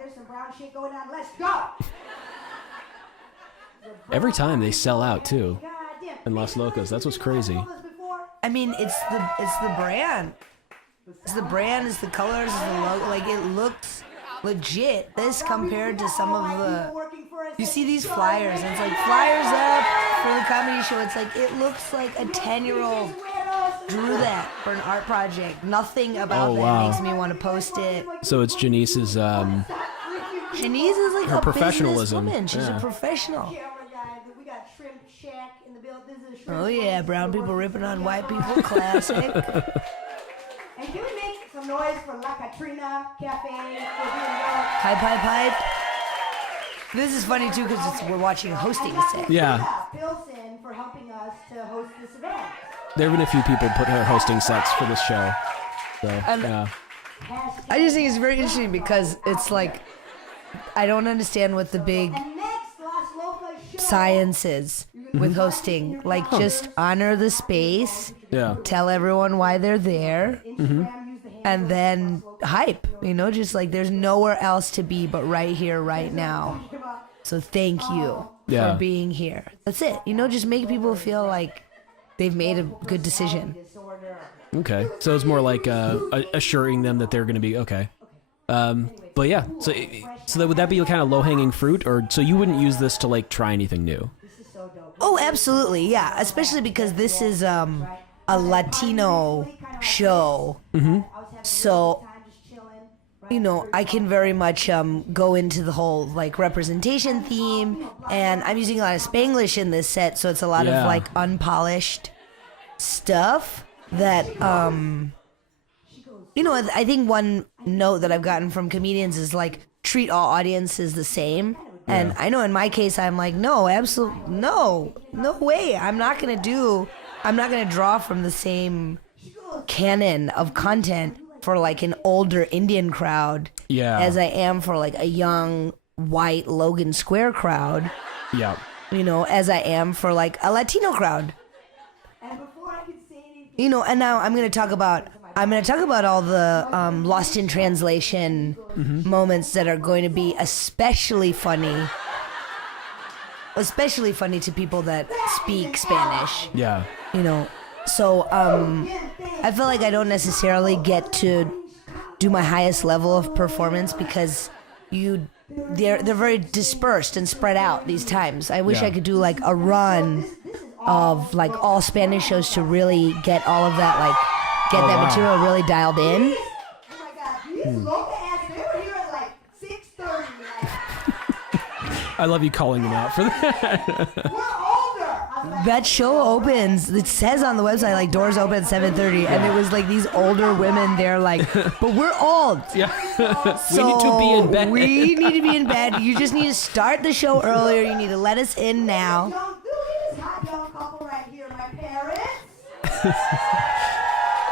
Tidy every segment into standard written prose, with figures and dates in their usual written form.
there's some brown shit going on. Let's go. Every time they sell out too. In Las Locas, that's what's crazy. I mean, it's the brand. It's the brand, it's the colors, it's the logo. Like, it looks legit. This compared to some of the... You see these flyers, and it's like, flyers up for the comedy show. It's like, it looks like a 10-year-old drew that for an art project. Nothing about that makes me want to post it. So it's Janice's, Janice is like her a professionalism. businesswoman. She's a professional. Oh yeah, brown people ripping on white people, classic. And can we make some noise for La Katrina Cafe? Hype, hype, hype. This is funny too because we're watching a hosting set. Yeah. Pilsen for helping us to host this event. There have been a few people put her hosting sets for this show. So, yeah. I just think it's very interesting because it's like, I don't understand what the big science is with hosting. Like, just honor the space. Yeah. Tell everyone why they're there. And then hype, just like there's nowhere else to be but right here, right now. So thank you for being here. That's it. Just make people feel like they've made a good decision. Okay. So it's more like assuring them that they're going to be okay. But yeah, so would that be kind of low-hanging fruit? Or so you wouldn't use this to like try anything new? Oh, absolutely. Yeah. Especially because this is a Latino show. Mm-hmm. So, I can very much go into the whole like representation theme, and I'm using a lot of Spanglish in this set, so it's a lot of like unpolished stuff that I think one note that I've gotten from comedians is like treat all audiences the same. And I know in my case I'm like, no, absolutely no way. I'm not gonna draw from the same canon of content for like an older Indian crowd as I am for like a young white Logan Square crowd. Yeah. As I am for like a Latino crowd. And now I'm gonna talk about all the lost in translation moments that are going to be especially funny to people that speak Spanish. Yeah. So I feel like I don't necessarily get to do my highest level of performance because they're very dispersed and spread out these times. I wish I could do like a run of like all Spanish shows to really get all of that, like get that material really dialed in. Oh my God, these local ads, they were here at like 6:30. I love you calling them out for that. We're older. That show opens, it says on the website, like, doors open at 7:30, and it was, like, these older women, they're like, but we're old. Yeah. So we need to be in bed. We need to be in bed. You just need to start the show earlier. You need to let us in now. Don't do this hot young couple right here, my parents.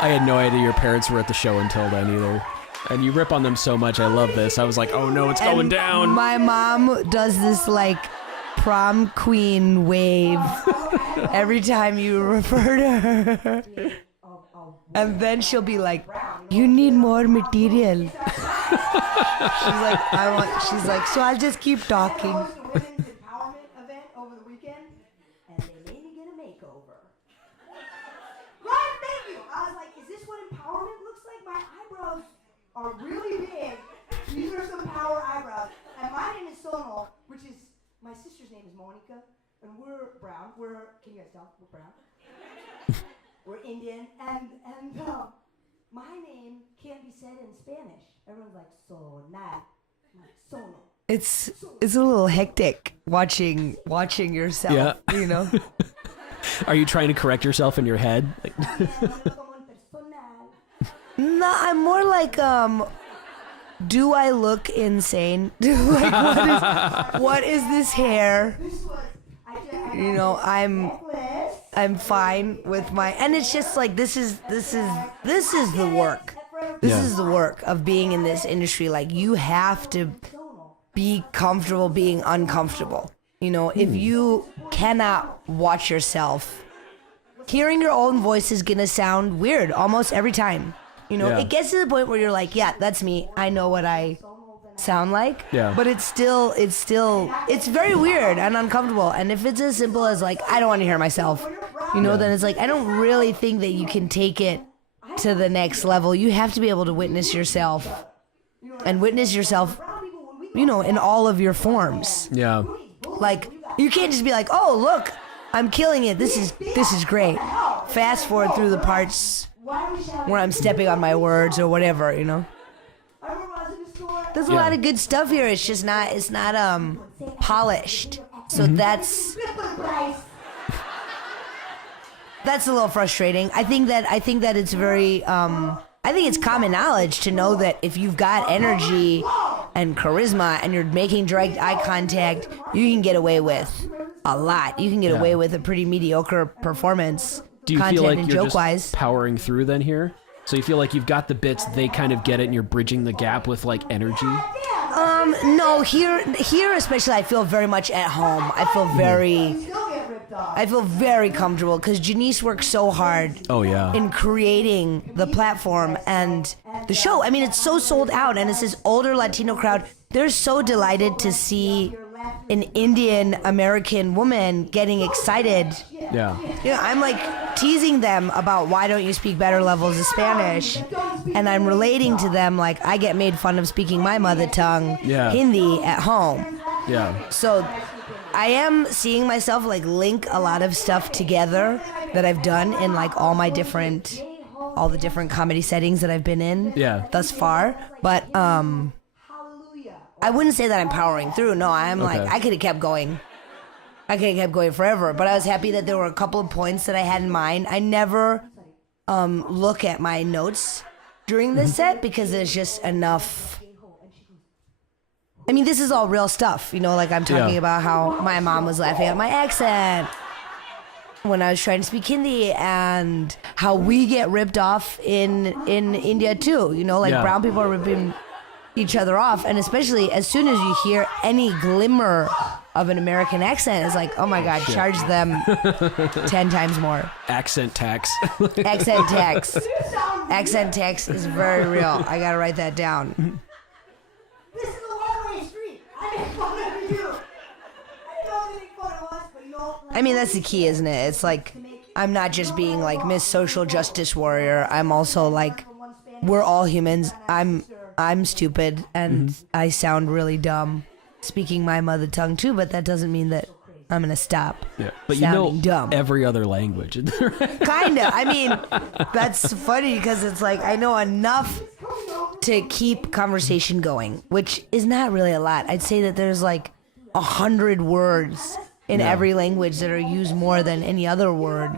I had no idea your parents were at the show until then, either. And you rip on them so much. I love this. I was like, oh, no, it's going down. My mom does this, like, prom queen wave every time you refer to her. And then she'll be like, you need more material. She's like, so I'll just keep talking. Women's empowerment event over the weekend, and they made me get a makeover. Right, thank you. I was like, is this what empowerment looks like? My eyebrows are really big. These are some power eyebrows. And my name is Sonal, which is, my sister's name is Monica, and we're brown. Can you guys tell? We're brown. We're Indian, and my name can't be said in Spanish. Everyone's like, Sonal. I'm like, Sonal. It's a little hectic watching yourself, you know? Are you trying to correct yourself in your head? No, I'm more like, do I look insane? Like, what is this hair? You know, I'm fine with my, and it's just like, this is the work. This is the work of being in this industry. Like, you have to be comfortable being uncomfortable. You know, if you cannot watch yourself, hearing your own voice is gonna sound weird almost every time. You know, it gets to the point where you're like, yeah, that's me. I know what I sound like. Yeah. But it's very weird and uncomfortable. And if it's as simple as like, I don't want to hear myself, then it's like, I don't really think that you can take it to the next level. You have to be able to witness yourself and witness yourself, in all of your forms. Yeah. Like, you can't just be like, oh, look, I'm killing it. This is great. Fast forward through the parts where I'm stepping on my words or whatever, There's a lot of good stuff here. It's just not, polished. So that's a little frustrating. I think that it's very, I think it's common knowledge to know that if you've got energy and charisma and you're making direct eye contact, you can get away with a lot. You can get away with a pretty mediocre performance. Do you content feel like and you're joke-wise. just powering through then here? So you feel like you've got the bits, they kind of get it, and you're bridging the gap with like energy? No, here especially, I feel very much at home. I feel very comfortable because Janice works so hard. Oh yeah. In creating the platform and the show. I mean, it's so sold out, and it's this older Latino crowd. They're so delighted to see an Indian American woman getting excited. Yeah. I'm like teasing them about why don't you speak better levels of Spanish, and I'm relating to them like I get made fun of speaking my mother tongue, Hindi, at home. Yeah. So I am seeing myself like link a lot of stuff together that I've done in like all the different comedy settings that I've been in thus far. But I wouldn't say that I'm powering through. No, I'm like, I could have kept going. I could have kept going forever. But I was happy that there were a couple of points that I had in mind. I never look at my notes during this set because there's just enough. I mean, this is all real stuff. Like I'm talking about how my mom was laughing at my accent when I was trying to speak Hindi, and how we get ripped off in India too. Brown people are ripping each other off, and especially as soon as you hear any glimmer of an American accent, it's like, oh my God, charge them 10 times more. Accent tax. Accent tax. Accent tax is very real. I gotta write that down. This is a one-way street. I make fun of you. I didn't know they make fun of us, but I mean, that's the key, isn't it? It's like, I'm not just being like Miss Social Justice Warrior. I'm also like, we're all humans. I'm stupid, and I sound really dumb speaking my mother tongue too, but that doesn't mean that I'm going to stop but sounding dumb. Every other language. Kinda. I mean, that's funny because it's like I know enough to keep conversation going, which is not really a lot. I'd say that there's like 100 words in every language that are used more than any other word.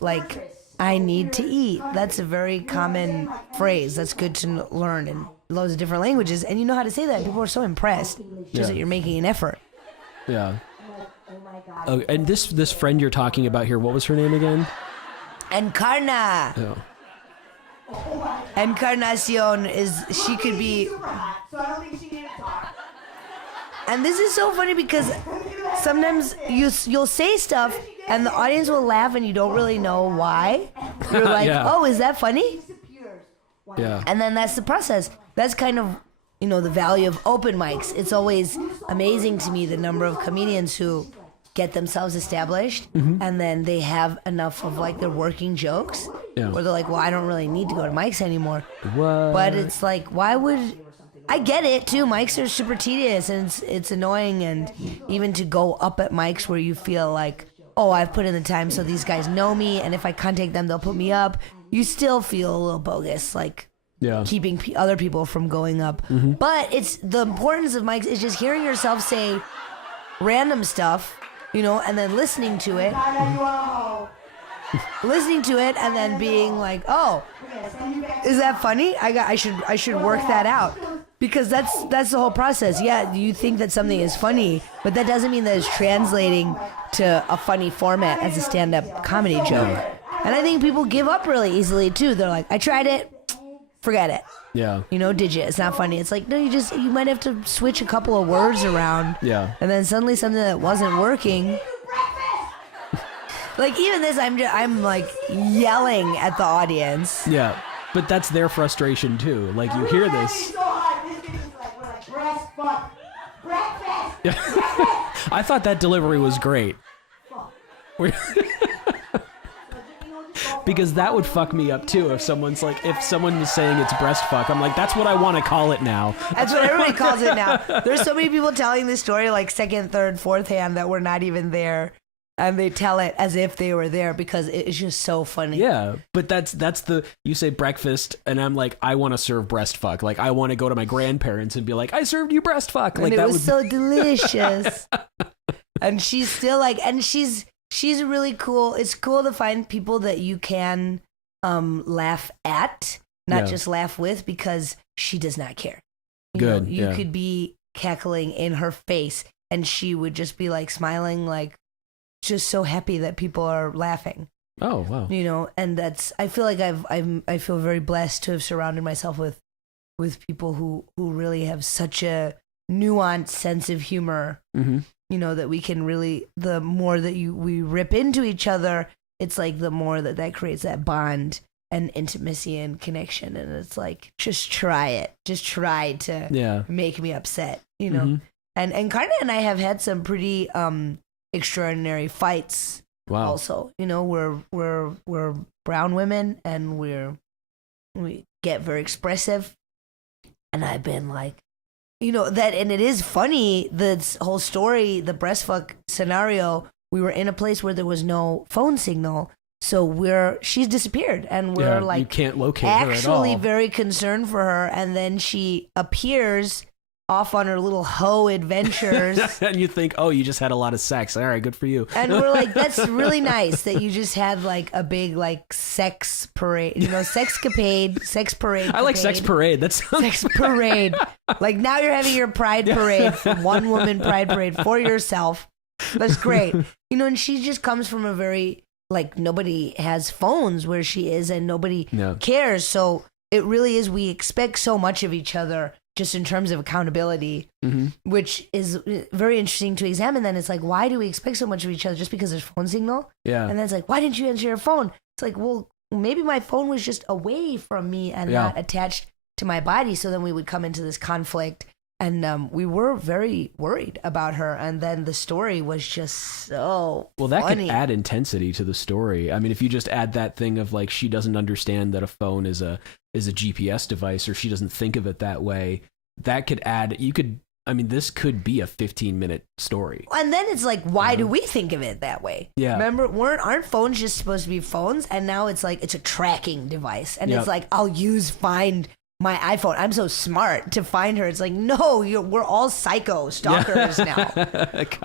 Like I need to eat. That's a very common phrase. That's good to learn in loads of different languages, and you know how to say that. People are so impressed just that you're making an effort. Yeah. Oh, and this friend you're talking about here, what was her name again? Encarna. Oh. Encarnacion she could be. And this is so funny because sometimes you'll say stuff and the audience will laugh and you don't really know why. You're like, oh, is that funny? Yeah. And then that's the process. That's kind of, the value of open mics. It's always amazing to me the number of comedians who get themselves established and then they have enough of like their working jokes where they're like, well, I don't really need to go to mics anymore. What? But it's like, why would... I get it too. Mics are super tedious and it's annoying, and even to go up at mics where you feel like, oh, I've put in the time so these guys know me, and if I contact them, they'll put me up. You still feel a little bogus, like keeping other people from going up. But it's the importance of mics is just hearing yourself say random stuff, and then listening to it. Listening to it and then being like, oh, is that funny? I should work that out. Because that's the whole process. Yeah, you think that something is funny, but that doesn't mean that it's translating to a funny format as a stand-up comedy joke. And I think people give up really easily too. They're like, I tried it, forget it. Yeah. Did you? It's not funny. It's like, no, you might have to switch a couple of words around. Yeah. And then suddenly something that wasn't working. Like even this, I'm like yelling at the audience. Yeah. But that's their frustration too. Like you hear this. breast fuck. Breakfast. I thought that delivery was great. Because that would fuck me up too if someone is saying it's breast fuck. I'm like, that's what I want to call it now. That's what everybody calls it now. There's so many people telling this story like second, third, fourth hand that were not even there. And they tell it as if they were there because it's just so funny. Yeah, but that's you say breakfast, and I'm like, I want to serve breast fuck. Like, I want to go to my grandparents and be like, I served you breast fuck. Like, and that it was so delicious. And she's still like, and she's really cool. It's cool to find people that you can laugh at, not just laugh with, because she does not care. You could be cackling in her face, and she would just be like smiling, like, just so happy that people are laughing. Oh, wow. And I feel like I feel very blessed to have surrounded myself with people who really have such a nuanced sense of humor. Mm-hmm. That we can really, the more that we rip into each other, it's like the more that creates that bond and intimacy and connection. And it's like, just try it. Just try to make me upset, Mm-hmm. And Karna and I have had some pretty extraordinary fights. Wow. Also, we're brown women, and we get very expressive, and I've been like, that, and it is funny, this whole story, the breast fuck scenario. We were in a place where there was no phone signal, so she's disappeared, and we're like, you can't locate her at all. Actually, very concerned for her, and then she appears off on her little hoe adventures. And you think, oh, you just had a lot of sex. All right, good for you. And we're like, that's really nice that you just had like a big like sex parade, sex parade. I like sex parade. That's sex parade. Like now you're having your pride parade, one woman pride parade for yourself. That's great. And she just comes from a very, like, nobody has phones where she is, and nobody cares. So it really is, we expect so much of each other just in terms of accountability, mm-hmm. which is very interesting to examine. Then it's like, why do we expect so much of each other just because there's phone signal? Yeah. And then it's like, why didn't you answer your phone? It's like, well, maybe my phone was just away from me and not attached to my body. So then we would come into this conflict, and we were very worried about her. And then the story was just so that funny. could add intensity to the story. I mean, if you just add that thing of like, she doesn't understand that a phone is a GPS device, or she doesn't think of it that way, that could add, this could be a 15-minute story. And then it's like, why do we think of it that way? Yeah. Remember, aren't phones just supposed to be phones? And now it's like, it's a tracking device. And it's like, I'll find my iPhone. I'm so smart to find her. It's like, no, we're all psycho stalkers now.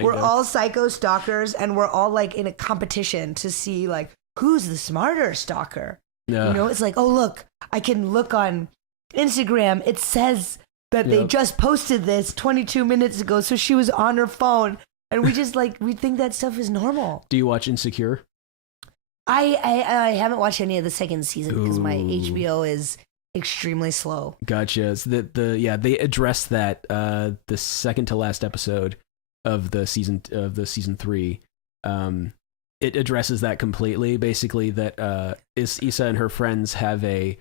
We're all psycho stalkers, and we're all like in a competition to see like, who's the smarter stalker? Yeah. It's like, oh, look, I can look on Instagram. It says that they just posted this 22 minutes ago, so she was on her phone. And we just like, we think that stuff is normal. Do you watch Insecure? I haven't watched any of the second season because my HBO is extremely slow. Gotcha. It's they addressed that the second to last episode of the season 3. It addresses that completely. Basically, that Issa and her friends have a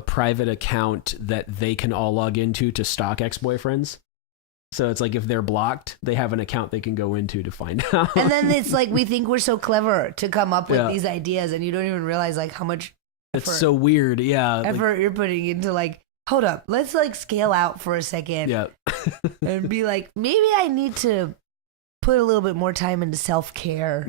private account that they can all log into to stalk ex-boyfriends. So it's like, if they're blocked, they have an account they can go into to find out. And then it's like, we think we're so clever to come up with these ideas, and you don't even realize like how much it's so weird. Effort you're putting into like, hold up, let's like scale out for a second. Yeah. And be like, maybe I need to put a little bit more time into self-care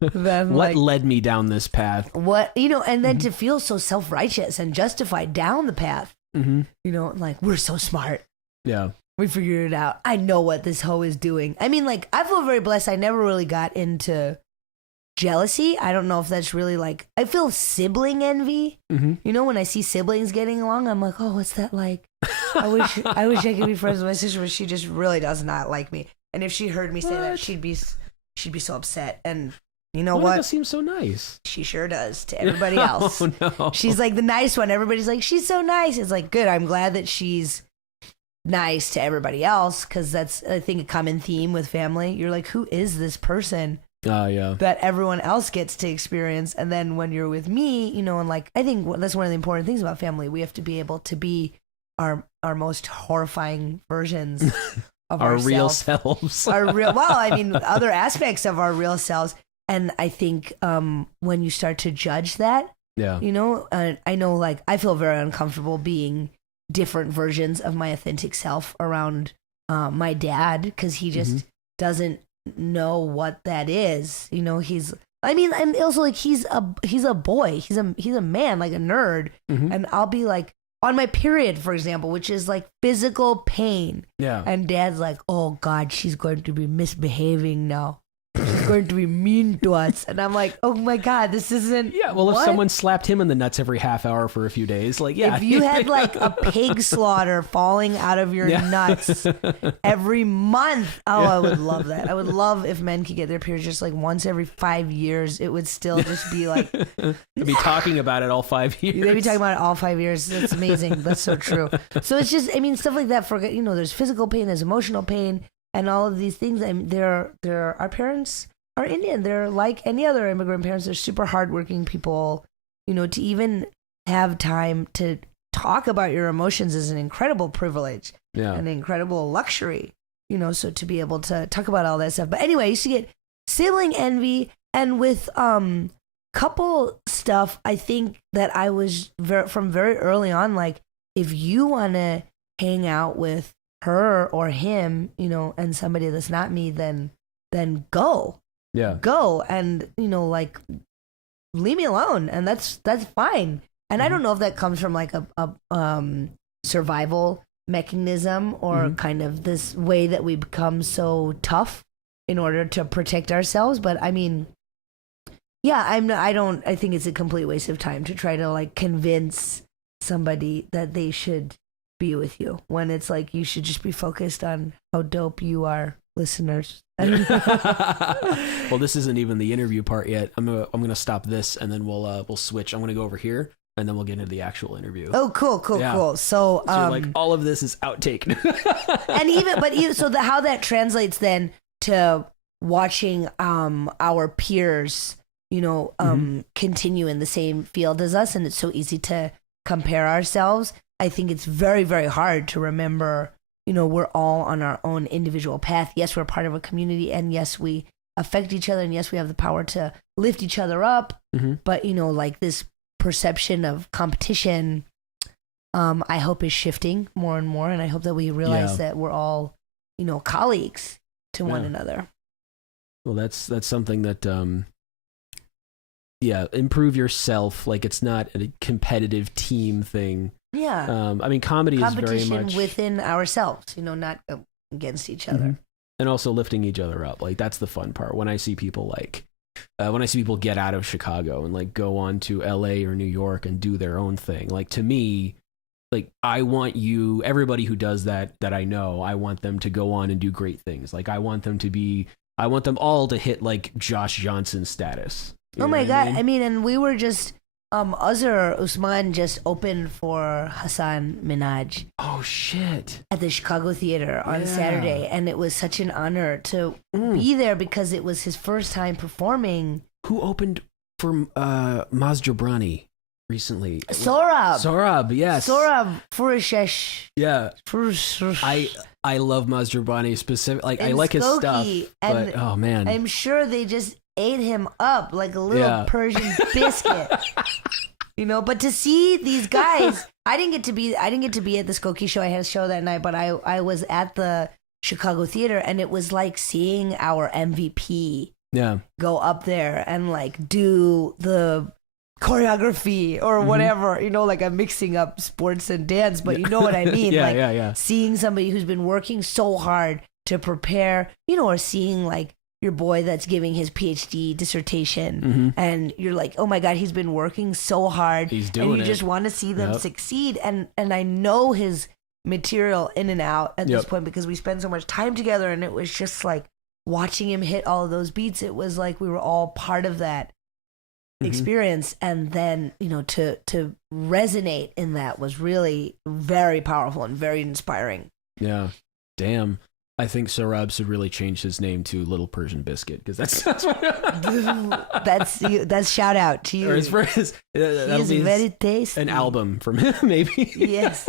than what led me down this path. And then to feel so self-righteous and justified down the path. Mm-hmm. Like, we're so smart. Yeah. We figured it out. I know what this hoe is doing. I mean, like, I feel very blessed. I never really got into jealousy. I don't know if that's really like, I feel sibling envy. Mm-hmm. When I see siblings getting along, I'm like, oh, what's that like? I wish I could be friends with my sister, but she just really does not like me. And if she heard me say that, she'd be so upset. And you know what? That seems so nice. She sure does to everybody else. Oh, no. She's like the nice one. Everybody's like, she's so nice. It's like, good. I'm glad that she's nice to everybody else, because that's, I think, a common theme with family. You're like, who is this person? That everyone else gets to experience. And then when you're with me, and like, I think that's one of the important things about family. We have to be able to be our most horrifying versions of our ourselves. real selves. Other aspects of our real selves. And I think when you start to judge that, Yeah. I know, like, I feel very uncomfortable being different versions of my authentic self around my dad, because he just doesn't know what that is. And also, like, he's a boy, he's a man, like a nerd, and I'll be like on my period, for example, which is like physical pain, and dad's like, oh God, she's going to be misbehaving now. She's going to be mean to us. And I'm like, oh my God, this isn't. Yeah, well, if someone slapped him in the nuts every half hour for a few days, like, yeah. If you had like a pig slaughter falling out of your nuts every month, I would love that. I would love if men could get their periods just like once every 5 years. It would still just be like. They'd be talking about it all 5 years. They'd be talking about it all 5 years. That's amazing. That's so true. So it's just, stuff like that. There's physical pain, there's emotional pain. And all of these things, our parents are Indian. They're like any other immigrant parents. They're super hardworking people. To even have time to talk about your emotions is an incredible privilege, an incredible luxury. So to be able to talk about all that stuff. But anyway, I used to get sibling envy, and with couple stuff, I think that I was from very early on, like, if you want to hang out with her or him, and somebody that's not me, then go. Yeah. Go and, like, leave me alone, and that's fine. And I don't know if that comes from like a survival mechanism or kind of this way that we become so tough in order to protect ourselves, but I think it's a complete waste of time to try to like convince somebody that they should be with you, when it's like you should just be focused on how dope you are, listeners. Well, this isn't even the interview part yet. I'm gonna stop this, and then we'll switch. I'm gonna go over here, and then we'll get into the actual interview. Oh, cool. So like all of this is outtake. And how that translates then to watching our peers, continue in the same field as us, and it's so easy to compare ourselves. I think it's very, very hard to remember, we're all on our own individual path. Yes, we're part of a community, and yes, we affect each other, and yes, we have the power to lift each other up. But, like this perception of competition, I hope is shifting more and more, and I hope that we realize that we're all, colleagues to one another. Well, that's something that, improve yourself. Like, it's not a competitive team thing. Yeah. Comedy is very much within ourselves, not against each other. And also lifting each other up. Like, that's the fun part. When I see people get out of Chicago and like go on to LA or New York and do their own thing. Like, to me, like, I want everybody who does that I know, I want them to go on and do great things. Like, I want them all to hit like Josh Johnson status. Oh my God. And we were just, Azhar Usman just opened for Hassan Minhaj. Oh shit! At the Chicago Theater on Saturday, and it was such an honor to be there because it was his first time performing. Who opened for Maz Jobrani recently? Sorab, yes. Sorab Furushesh. Yeah. I love Maz Jobrani specifically. Like, I like his stuff, but oh man, I'm sure they just ate him up like a little Persian biscuit. But to see these guys, I didn't get to be at the Skokie show. I had a show that night, but I was at the Chicago Theater, and it was like seeing our MVP go up there and like do the choreography or whatever, like I'm mixing up sports and dance, but you know what I mean? Seeing somebody who's been working so hard to prepare, or seeing like your boy that's giving his PhD dissertation, and you're like, oh my God, he's been working so hard. He's doing it. And you just want to see them succeed. And I know his material in and out at this point because we spend so much time together, and it was just like watching him hit all of those beats. It was like we were all part of that experience, and then to resonate in that was really very powerful and very inspiring. Yeah. Damn. I think Sorab should really change his name to Little Persian Biscuit because that's that's shout out to you. Or his He is very tasty. An album from him, maybe. Yes.